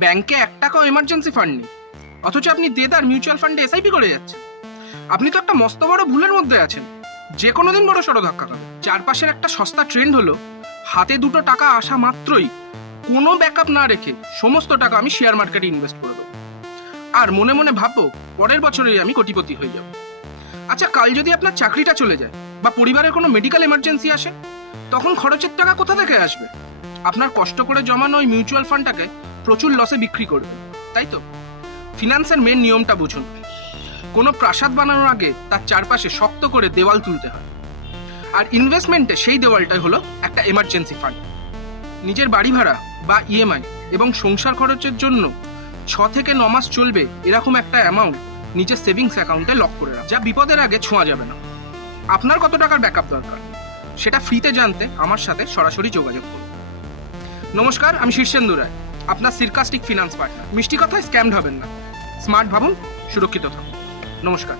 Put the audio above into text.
ব্যাংকে 1 টাকাও emergency fund নেই, অথচ আপনি দেদার মিউচুয়াল ফান্ডে এসআইপি করে যাচ্ছেন। আপনি তো একটা মস্ত বড় ভুলের মধ্যে আছেন। যে কোনো দিন বড় সড়ো ধাক্কা খাবে। চারপাশের একটা সস্তা ট্রেন্ড হলো হাতে 2 টাকা আসা মাত্রই কোনো ব্যাকআপ না রেখে সমস্ত টাকা আমি শেয়ার মার্কেটে ইনভেস্ট করে দেবো, আর মনে মনে ভাববো পরের বছরেই আমি কোটিপতি হয়ে যাব। আচ্ছা, কাল যদি আপনার চাকরিটা চলে যায় বা পরিবারের কোনো মেডিকেল এমার্জেন্সি আসে, তখন খরচের টাকা কোথা থেকে আসবে? আপনার কষ্ট করে জমানো ওই মিউচুয়াল ফান্ডটাকে প্রচুর লসে বিক্রি করবেন, তাই তো? ফিনান্সের মেন নিয়মটা বুঝুন। কোনো প্রাসাদ বানানোর আগে তার চারপাশে শক্ত করে দেওয়াল তুলতে হয়, আর ইনভেস্টমেন্টে সেই দেওয়ালটাই হলো একটা এমার্জেন্সি ফান্ড। নিজের বাড়ি ভাড়া বা ইএমআই এবং সংসার খরচের জন্য 6 থেকে 9 মাস চলবে এরকম একটা অ্যামাউন্ট নিজের সেভিংস অ্যাকাউন্টে লক করে রাখ, যা বিপদের আগে ছোঁয়া যাবে না। আপনার কত টাকার ব্যাকআপ দরকার সেটা ফ্রিতে জানতে আমার সাথে সরাসরি যোগাযোগ করুন। নমস্কার, আমি শীর্ষেন্দু রায়, আপনার সিরকাস্টিক ফিনান্স পার্টনার। মিষ্টি কথায় স্ক্যামড হবেন না, স্মার্ট ভাবুন, সুরক্ষিত থাকুন। নমস্কার।